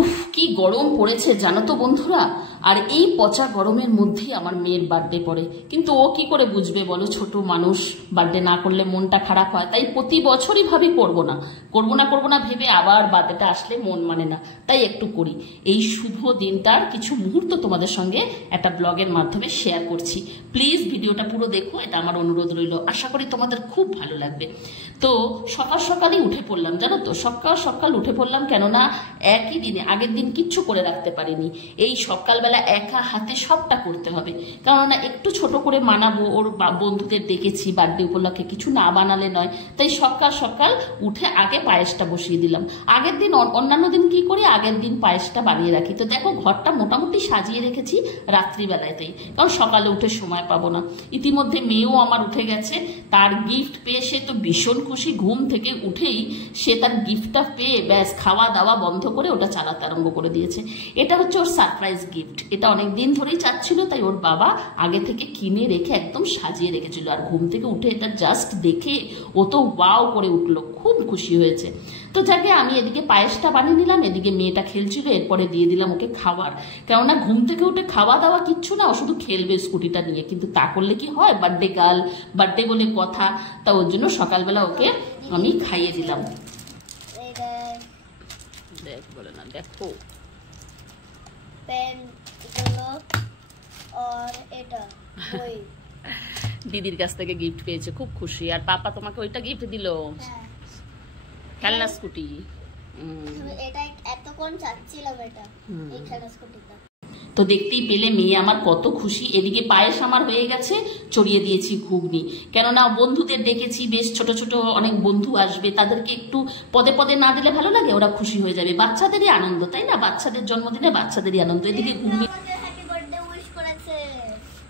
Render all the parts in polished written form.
উফ কি গরম পড়েছে জানো তো বন্ধুরা। আর এই পচা গরমের মধ্যেই আমার মেয়ের বার্থডে পড়ে, কিন্তু ও কি করে বুঝবে বলো, ছোট মানুষ, বার্থডে না করলে মনটা খারাপ হয়। তাই প্রতি বছরই ভাবি করবো না ভেবে আবার বার্থডেটা আসলে মন মানে না, তাই একটু করি। এই শুভ দিনটার কিছু মুহূর্ত তোমাদের সঙ্গে একটা ব্লগের মাধ্যমে শেয়ার করছি। প্লিজ ভিডিওটা পুরো দেখো, এটা আমার অনুরোধ রইল। আশা করি তোমাদের খুব ভালো লাগবে। তো সকাল সকালই উঠে পড়লাম জানো তো, সকাল উঠে পড়লাম, কেননা একই দিনে আগের দিন কিচ্ছু করে রাখতে পারিনি। এই সকালবেলা একা হাতে সবটা করতে হবে, কেননা একটু ছোট করে মানাবো। ওর বন্ধুদের ডেকেছি, বার্থডে উপলক্ষে কিছু না বানালে নয়। তাই সকাল উঠে আগে পায়েসটা বসিয়ে দিলাম। আগের দিন অন্যান্য দিন কি করি, আগের দিন পায়েসটা বানিয়ে রাখি। তো দেখো ঘরটা মোটামুটি সাজিয়ে রেখেছি রাত্রিবেলাতেই, কারণ সকালে উঠে সময় পাবো না। ইতিমধ্যে মেয়েও আমার উঠে গেছে, তার গিফট পেয়ে সে তো ভীষণ খুশি। ঘুম থেকে উঠেই সে তার গিফটটা পেয়ে ব্যাস খাওয়া দাওয়া বন্ধ করে ওটা চালাতে আরম্ভ করে দিয়েছে। এটা হচ্ছে ওর সারপ্রাইজ গিফট। এটা অনেক দিন ধরেই চাচ্ছিল, তাই ওর বাবা আগে থেকে কিনে রেখে একদম সাজিয়ে রেখেছিল। আর ঘুম থেকে উঠে এটা জাস্ট দেখে ও তো ওয়াও করে উঠলো, খুব খুশি হয়েছে। তো যাকে আমি এদিকে পায়েসটা বানিয়ে নিলাম, এদিকে মেয়েটা খেলছিল, এরপরে দিয়ে দিলাম ওকে খাবার। কেননা ঘুম থেকে উঠে খাওয়া দাওয়া কিচ্ছু না, ও শুধু খেলবে স্কুটিটা নিয়ে। কিন্তু তা করলে কি হয়, বার্থডে গার্ল, বার্থডে বলে কথা। তা ওর জন্য সকালবেলা ওকে আমি খাইয়ে দিলাম। দেখ বলে না, দেখো দিদির কাছ থেকে গিফট পেয়েছে, খুব খুশি। আর পাপা তোমাকে ওইটা গিফট দিল, খেলনা স্কুটি। তো দেখতেই পেলে মেয়ে আমার কত খুশি। এদিকে পায়েস আমার হয়ে গেছে, চড়িয়ে দিয়েছি ঘুগনি। কেননা বন্ধুদের ডেকেছি, বেশ ছোট ছোট অনেক বন্ধু আসবে, তাদেরকে একটু পদে পদে না দিলে ভালো লাগে, ওরা খুশি হয়ে যাবে। বাচ্চাদেরই আনন্দ, তাই না? বাচ্চাদের জন্মদিনে বাচ্চাদেরই আনন্দ। এদিকে ঘুগনি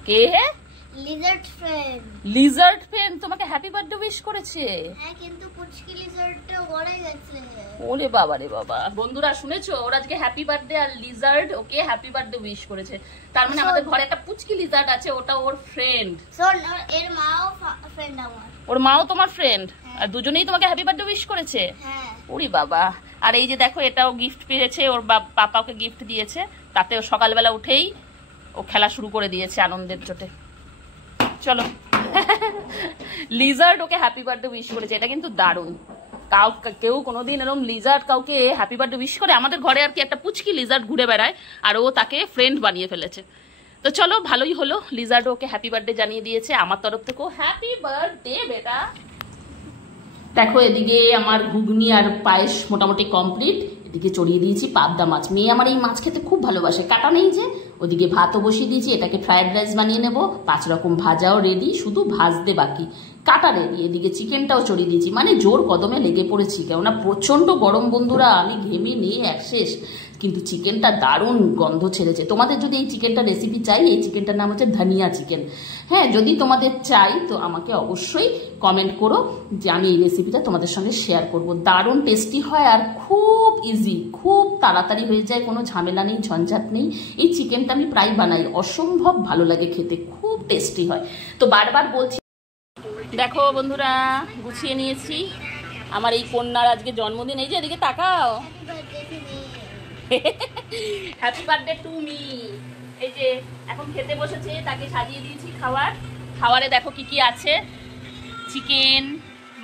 কে? লিজার্ড ফ্রেন্ড তোমাকে হ্যাপি বার্থডে উইশ করেছে? হ্যাঁ, কিন্তু পুচকি লিজার্ডটা বড় গেছে। ওরে বাবা রে বাবা, বন্ধুরা শুনেছো, ওর আজকে হ্যাপি বার্থডে আর লিজার্ড ওকে হ্যাপি বার্থডে উইশ করেছে। তার মানে আমাদের ঘরে একটা পুচকি লিজার্ড আছে, ওটা ওর ফ্রেন্ড। শোন, এর মাও ফ্রেন্ড আমার। ওর মাও তোমার ফ্রেন্ড? আর দুজনেই তোমাকে হ্যাপি বার্থডে উইশ করেছে? হ্যাঁ। ওরে বাবা। আর এই যে দেখো, এটাও গিফট পেয়েছে, ওর পাপা ওকে গিফট দিয়েছে। তাতে ও সকালবেলা উঠেই ও খেলা শুরু করে দিয়েছে আনন্দের চোটে। চলো, লিজার্ড ওকে হ্যাপি বার্থডে উইশ করেছে, এটা কিন্তু দারুণ। কেউ কোনোদিন এরকম লিজার্ড কাউকে হ্যাপি বার্থডে উইশ করে? আমাদের ঘরে আর কি একটা পুচকি লিজার্ড ঘুরে বেড়ায়, আর ও তাকে ফ্রেন্ড বানিয়ে ফেলেছে। তো চলো, ভালোই হলো, লিজার্ড ওকে হ্যাপি বার্থডে জানিয়ে দিয়েছে। আমার তরফ থেকেও হ্যাপি বার্থডে বেটা। দেখো এদিকে আমার ঘুগনি আর পায়েস মোটামুটি কমপ্লিট। এদিকে চড়িয়ে দিয়েছি পাবদা মাছ। মেয়ে আমার এই মাছ খেতে খুব ভালোবাসে, কাটা নেই যে। ওদিকে ভাতও বসিয়ে দিয়েছি, এটাকে ফ্রাইড রাইস বানিয়ে নেব। 5 রকম ভাজাও রেডি, শুধু ভাজতে বাকি। কাটা রেডি। এদিকে চিকেনটাও চড়িয়ে দিয়েছি, মানে জোর কদমে লেগে পড়েছি, কেননা প্রচন্ড গরম বন্ধুরা, আমি ঘেমে নিয়ে এক শেষ। কিন্তু চিকেনটা দারুণ গন্ধ ছেড়েছে। তোমাদের যদি এই চিকেনটা রেসিপি চাই, এই চিকেনটার নাম হচ্ছে ধনিয়া চিকেন। হ্যাঁ, যদি তোমাদের চাই তো আমাকে অবশ্যই কমেন্ট করো, যে আমি এই রেসিপিটা তোমাদের সঙ্গে শেয়ার করব। দারুণ টেস্টি হয় আর খুব ইজি, খুব তাড়াতাড়ি হয়ে যায়, কোনো ঝামেলা নেই, ঝঞ্ঝাট নেই। এই চিকেনটা আমি প্রায় বানাই, অসম্ভব ভালো লাগে খেতে, খুব টেস্টি হয়। তো বারবার বলছি, দেখো বন্ধুরা গুছিয়ে নিয়েছি। আমার এই কন্যার আজকে জন্মদিন। এই যে এদিকে তাকাও, হ্যাপি বার্থডে টু মি। এই যে এখন খেতে বসেছে, তাকে সাজিয়ে দিয়েছি খাবারে দেখো কি কি আছে। চিকেন,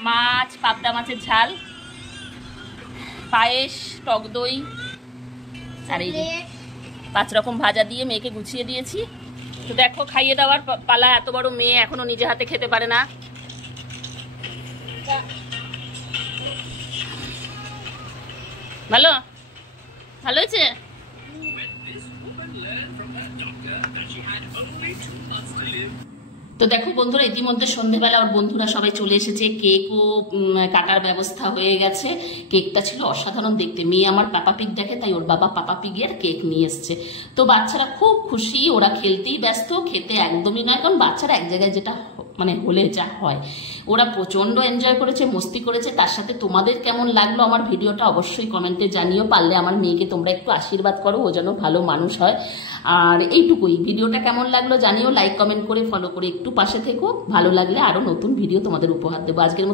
মাছ, পাবদা মাছের ঝাল, পায়েস, টক দই, আর এই 5 রকম ভাজা দিয়ে মেয়েকে গুছিয়ে দিয়েছি। তো দেখো খাইয়ে দেওয়ার পালা। এত বড় মেয়ে এখনো নিজে হাতে খেতে পারে না। ভালো ভালো হয়েছে। তো দেখো বন্ধুরা, ইতিমধ্যে সন্ধ্যেবেলা ওর বন্ধুরা সবাই চলে এসেছে, কেকও কাটার ব্যবস্থা হয়ে গেছে। কেকটা ছিল অসাধারণ দেখতে। মেয়ে আমার পাপা পিগ দেখে, তাই ওর বাবা পাপা পিগের কেক নিয়ে এসছে। তো বাচ্চারা খুব খুশি, ওরা খেলতেই ব্যস্ত, খেতে একদমই নয়। কারণ বাচ্চারা এক জায়গায় যেটা মানে হলে যা হয়, ওরা প্রচন্ড এনজয় করেছে, মস্তি করেছে। তার সাথে তোমাদের কেমন লাগলো আমার ভিডিওটা অবশ্যই কমেন্টে জানিও। পারলে আমার মেয়েকে তোমরা একটু আশীর্বাদ করো, ও যেন ভালো মানুষ হয়। আর এইটুকুই। ভিডিওটা কেমন লাগলো জানিও, লাইক কমেন্ট করে ফলো করে একটু পাশে থেকো। ভালো লাগলে আরো নতুন ভিডিও তোমাদের উপহার দেবো। আজকের মতো